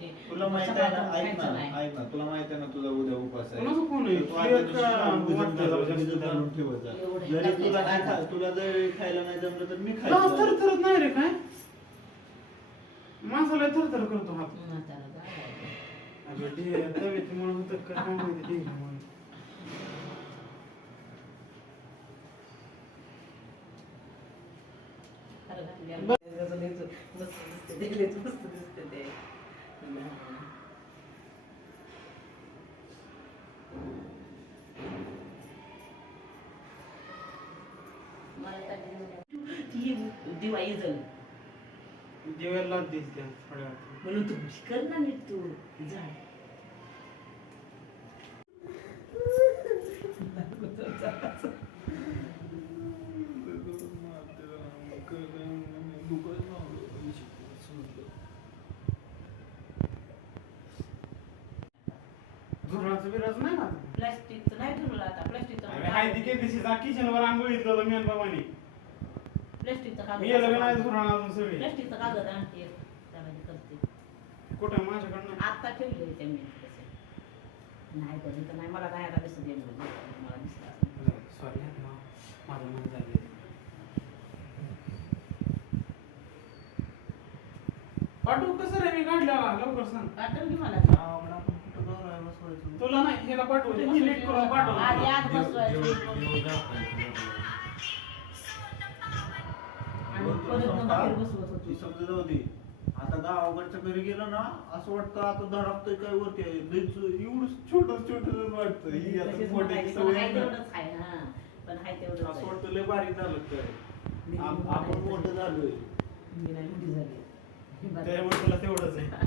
ते तुला माहित आहे ना, सकाळपासून ऐक खायचं ना, नाही. ऐक ना, तुला माहित आहे ना तुझा उद्या उपास आहे. कोणाचं फोन आहे? तर तू आदल्या दिवशी वाटतं भिजत घालून- जास्त भिजत घालून ठेवायचा. एवढं जरी तुला नाही खायचं. तुला जरी खायला नाही जमलं तर मी हात खायचं. थरथरत नाही रे काय माणसाला थरथर करतो हात म्हातारा झालाय. अगं तव्याच्यामुळे होतं का काय माहिती ढेऱ्यामुळे. खरं घातल्यावर त्याचं लेकरं मस्त दिसते ते, लेकरं मस्त दिसते ते. मला तर ती दिवाळी जण जेवायला लागतेच त्या थोड्या म्हणून तू कर ना नीट तू झाड झुरळाचं बिराचं नाही ना प्लास्टिकचं नाही धुरलं आता अरे हाय ती दिवशी किचनवर आंघोळ घेतलं होतं मेन बाबांनी प्लास्टिकचा मी याला बी नाही कागद झुरळ अजून सगळी प्लास्टिकचा कागद आणते त्यामध्ये करते कुठं माझ्याकडनं आता ठेवले त्या मी तसे नाही कधी तर नाही मला काय आता दिसत येईल मला दिसत सॉरी माझं मन झालं पाठवू कसं रे मी काढल्याला लवकर सांग पाठवून घे मला गावाकडं आपण कुठं गौराय बसवायचो? तुला नाही ह्याला पाठवू ही नीट करून पाठव आधी आत बसवायचं आणि परत मग बाहेर बसवत ती होतो समजा जाऊ दे. आता गावाकडच्या घरी गेलं ना असं वाटतं आता धडकतोय काय वरती आहे. लईच एवढं छोटं वाटतं. ही आता तसेच मोठ्याची म्हणायचं, सवय हाय आहे ना. तेवढंच आहे हा पण हाय तेवढंच असं आहे. वाटतं लय बारीक झालं काय आपण मोठं झालोय. मी नाही मोठी झाली त्यामुळे तुला तेवढंच आहे